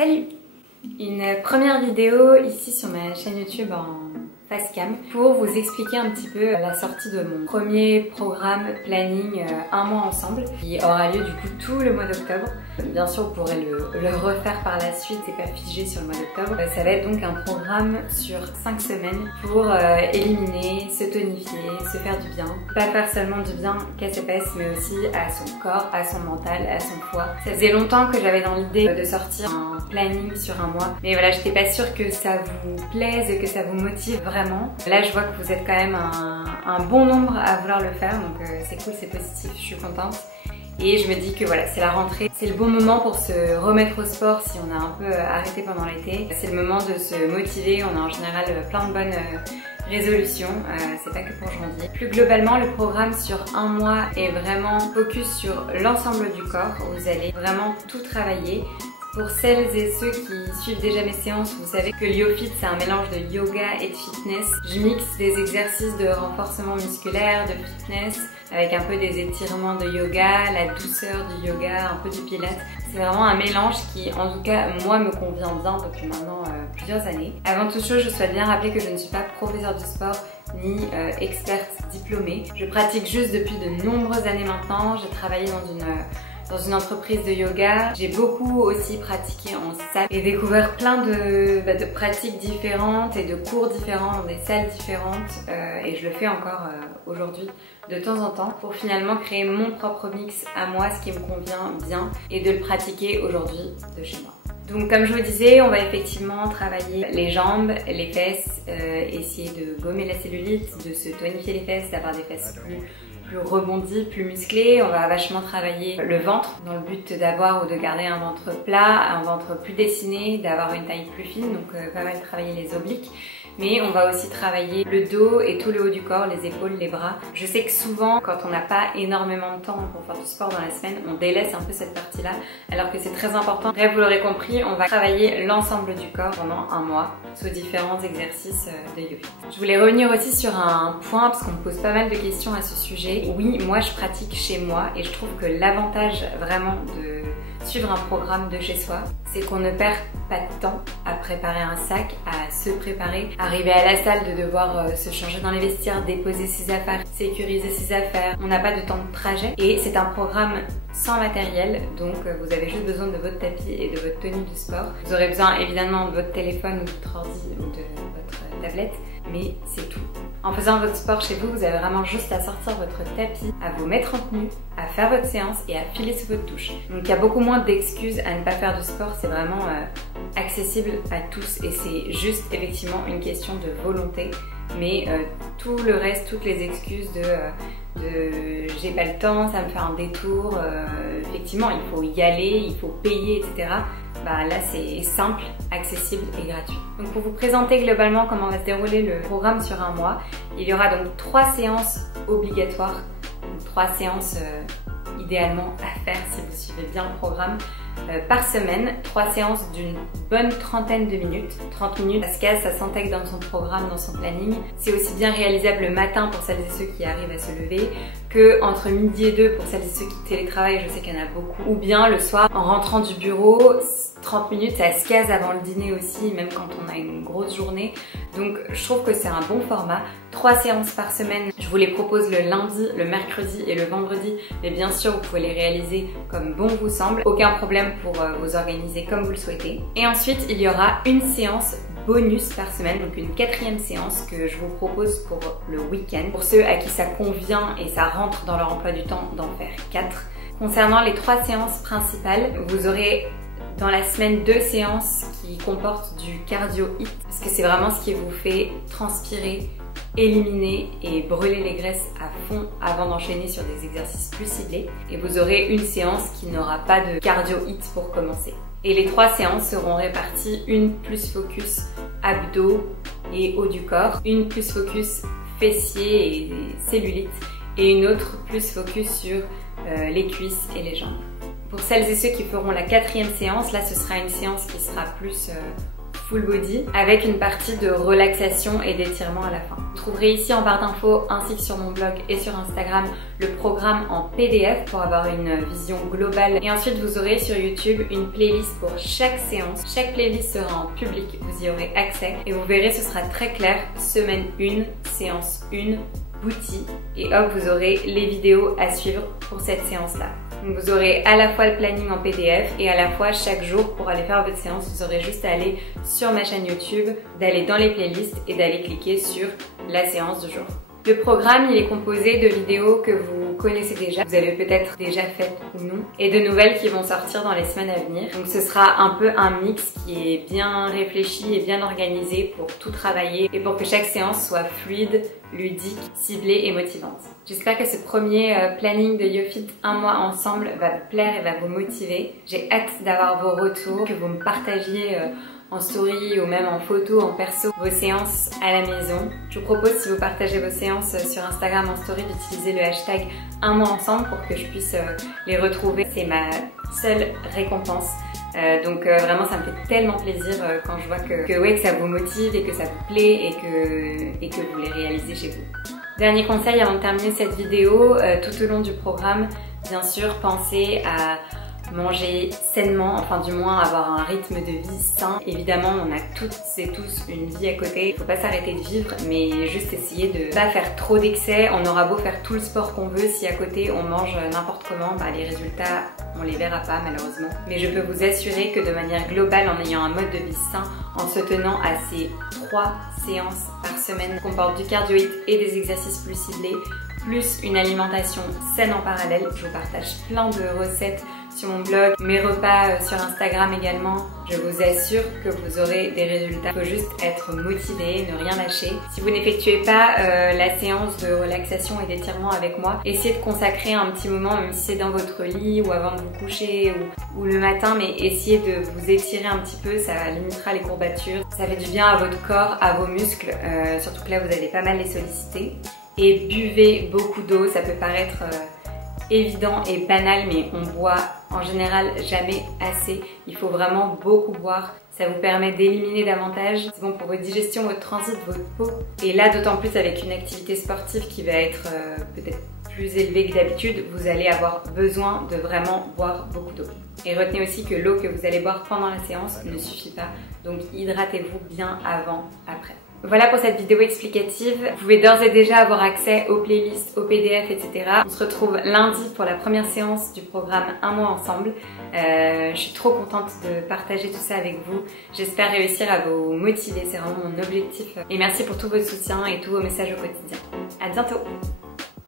Salut! Une première vidéo ici sur ma chaîne YouTube en face cam pour vous expliquer un petit peu la sortie de mon premier programme planning un mois ensemble qui aura lieu du coup tout le mois d'octobre. Bien sûr vous pourrez le refaire par la suite, c'est pas figé sur le mois d'octobre. Ça va être donc un programme sur 5 semaines pour éliminer, se tonifier, se faire du bien. Pas faire seulement du bien qu'à ses fesses mais aussi à son corps, à son mental, à son poids. Ça faisait longtemps que j'avais dans l'idée de sortir un planning sur un mois, mais voilà, j'étais pas sûre que ça vous plaise et que ça vous motive vraiment. Là je vois que vous êtes quand même un bon nombre à vouloir le faire, donc c'est cool, c'est positif, je suis contente. Et je me dis que voilà, c'est la rentrée, c'est le bon moment pour se remettre au sport si on a un peu arrêté pendant l'été. C'est le moment de se motiver, on a en général plein de bonnes résolutions, c'est pas que pour janvier. Plus globalement, le programme sur un mois est vraiment focus sur l'ensemble du corps. Vous allez vraiment tout travailler. Pour celles et ceux qui suivent déjà mes séances, vous savez que le YoFit c'est un mélange de yoga et de fitness. Je mixe des exercices de renforcement musculaire, de fitness, avec un peu des étirements de yoga, la douceur du yoga, un peu du pilates. C'est vraiment un mélange qui, en tout cas, moi me convient bien depuis maintenant plusieurs années. Avant toute chose, je souhaite bien rappeler que je ne suis pas professeure de sport ni experte diplômée. Je pratique juste depuis de nombreuses années maintenant. J'ai travaillé dans une entreprise de yoga. J'ai beaucoup aussi pratiqué en salle et découvert plein de pratiques différentes et de cours différents dans des salles différentes et je le fais encore aujourd'hui de temps en temps pour finalement créer mon propre mix à moi, ce qui me convient bien et de le pratiquer aujourd'hui de chez moi. Donc comme je vous disais, on va effectivement travailler les jambes, les fesses, essayer de gommer la cellulite, de se tonifier les fesses, d'avoir des fesses plus rebondies, plus musclées. On va vachement travailler le ventre dans le but d'avoir ou de garder un ventre plat, un ventre plus dessiné, d'avoir une taille plus fine, donc pas mal travailler les obliques. Mais on va aussi travailler le dos et tout le haut du corps, les épaules, les bras. Je sais que souvent, quand on n'a pas énormément de temps pour faire du sport dans la semaine, on délaisse un peu cette partie-là, alors que c'est très important. Bref, vous l'aurez compris, on va travailler l'ensemble du corps pendant un mois, sous différents exercices de yoga. Je voulais revenir aussi sur un point, parce qu'on me pose pas mal de questions à ce sujet. Oui, moi je pratique chez moi, et je trouve que l'avantage vraiment de suivre un programme de chez soi, c'est qu'on ne perd pas de temps à préparer un sac, à se préparer, arriver à la salle, de devoir se changer dans les vestiaires, déposer ses affaires, sécuriser ses affaires. On n'a pas de temps de trajet et c'est un programme sans matériel, donc vous avez juste besoin de votre tapis et de votre tenue de sport. Vous aurez besoin évidemment de votre téléphone ou de votre ordi ou de votre tablette, mais c'est tout. En faisant votre sport chez vous, vous avez vraiment juste à sortir votre tapis, à vous mettre en tenue, à faire votre séance et à filer sous votre douche. Donc il y a beaucoup moins d'excuses à ne pas faire de sport, c'est vraiment accessible à tous et c'est juste effectivement une question de volonté. Mais tout le reste, toutes les excuses de j'ai pas le temps, ça me fait un détour, effectivement il faut y aller, il faut payer, etc. Bah là c'est simple, accessible et gratuit. Donc pour vous présenter globalement comment va se dérouler le programme sur un mois, il y aura donc 3 séances obligatoires, donc 3 séances idéalement à faire si vous suivez bien le programme par semaine, 3 séances d'une bonne trentaine de minutes. 30 minutes, ça se casse, ça s'intègre dans son programme, dans son planning. C'est aussi bien réalisable le matin pour celles et ceux qui arrivent à se lever que entre midi et 2 pour celles et ceux qui télétravaillent, je sais qu'il y en a beaucoup. Ou bien le soir, en rentrant du bureau, 30 minutes, ça se case avant le dîner aussi, même quand on a une grosse journée. Donc je trouve que c'est un bon format. 3 séances par semaine, je vous les propose le lundi, le mercredi et le vendredi. Mais bien sûr, vous pouvez les réaliser comme bon vous semble. Aucun problème pour vous organiser comme vous le souhaitez. Et ensuite, il y aura une séance bonus par semaine, donc une 4e séance que je vous propose pour le week-end. Pour ceux à qui ça convient et ça rentre dans leur emploi du temps d'en faire 4. Concernant les 3 séances principales, vous aurez dans la semaine 2 séances qui comportent du cardio HIIT, parce que c'est vraiment ce qui vous fait transpirer, éliminer et brûler les graisses à fond avant d'enchaîner sur des exercices plus ciblés. Et vous aurez une séance qui n'aura pas de cardio HIIT pour commencer. Et les 3 séances seront réparties, une plus focus abdos et haut du corps, une plus focus fessiers et cellulite et une autre plus focus sur les cuisses et les jambes. Pour celles et ceux qui feront la 4e séance, là ce sera une séance qui sera plus full body avec une partie de relaxation et d'étirement à la fin. Vous trouverez ici en barre d'infos ainsi que sur mon blog et sur Instagram le programme en PDF pour avoir une vision globale. Et ensuite vous aurez sur YouTube une playlist pour chaque séance. Chaque playlist sera en public, vous y aurez accès et vous verrez ce sera très clair. Semaine 1, séance 1, bouti et hop vous aurez les vidéos à suivre pour cette séance là. Donc vous aurez à la fois le planning en PDF et à la fois chaque jour pour aller faire votre séance, vous aurez juste à aller sur ma chaîne YouTube, d'aller dans les playlists et d'aller cliquer sur la séance du jour. Le programme il est composé de vidéos que vous connaissez déjà, vous avez peut-être déjà faites ou non, et de nouvelles qui vont sortir dans les semaines à venir. Donc ce sera un peu un mix qui est bien réfléchi et bien organisé pour tout travailler et pour que chaque séance soit fluide, ludique, ciblée et motivante. J'espère que ce premier planning de YoFit un mois ensemble va vous plaire et va vous motiver. J'ai hâte d'avoir vos retours, que vous me partagiez en story ou même en photo, en perso, vos séances à la maison. Je vous propose, si vous partagez vos séances sur Instagram en story, d'utiliser le hashtag un mois ensemble pour que je puisse les retrouver. C'est ma seule récompense. Donc vraiment ça me fait tellement plaisir quand je vois que ça vous motive et que ça vous plaît et que vous les réalisez chez vous. Dernier conseil avant de terminer cette vidéo, tout au long du programme, bien sûr, pensez à manger sainement, enfin du moins avoir un rythme de vie sain. Évidemment, on a toutes et tous une vie à côté, il faut pas s'arrêter de vivre, mais juste essayer de pas faire trop d'excès. On aura beau faire tout le sport qu'on veut, si à côté on mange n'importe comment, les résultats on les verra pas malheureusement. Mais je peux vous assurer que de manière globale, en ayant un mode de vie sain, en se tenant à ces 3 séances par semaine qui comportent du cardio HIIT et des exercices plus ciblés, plus une alimentation saine en parallèle. Je vous partage plein de recettes sur mon blog, mes repas sur Instagram également. Je vous assure que vous aurez des résultats. Il faut juste être motivé, ne rien lâcher. Si vous n'effectuez pas la séance de relaxation et d'étirement avec moi, essayez de consacrer un petit moment, même si c'est dans votre lit ou avant de vous coucher ou le matin, mais essayez de vous étirer un petit peu, ça limitera les courbatures. Ça fait du bien à votre corps, à vos muscles, surtout que là vous allez pas mal les solliciter. Et buvez beaucoup d'eau, ça peut paraître évident et banal, mais on boit en général jamais assez. Il faut vraiment beaucoup boire. Ça vous permet d'éliminer davantage. C'est bon pour votre digestion, votre transit, votre peau. Et là, d'autant plus avec une activité sportive qui va être peut-être plus élevée que d'habitude, vous allez avoir besoin de vraiment boire beaucoup d'eau. Et retenez aussi que l'eau que vous allez boire pendant la séance ne suffit pas. Donc hydratez-vous bien avant, après. Voilà pour cette vidéo explicative. Vous pouvez d'ores et déjà avoir accès aux playlists, aux PDF, etc. On se retrouve lundi pour la première séance du programme Un mois ensemble. Je suis trop contente de partager tout ça avec vous. J'espère réussir à vous motiver, c'est vraiment mon objectif. Et merci pour tout votre soutien et tous vos messages au quotidien. À bientôt!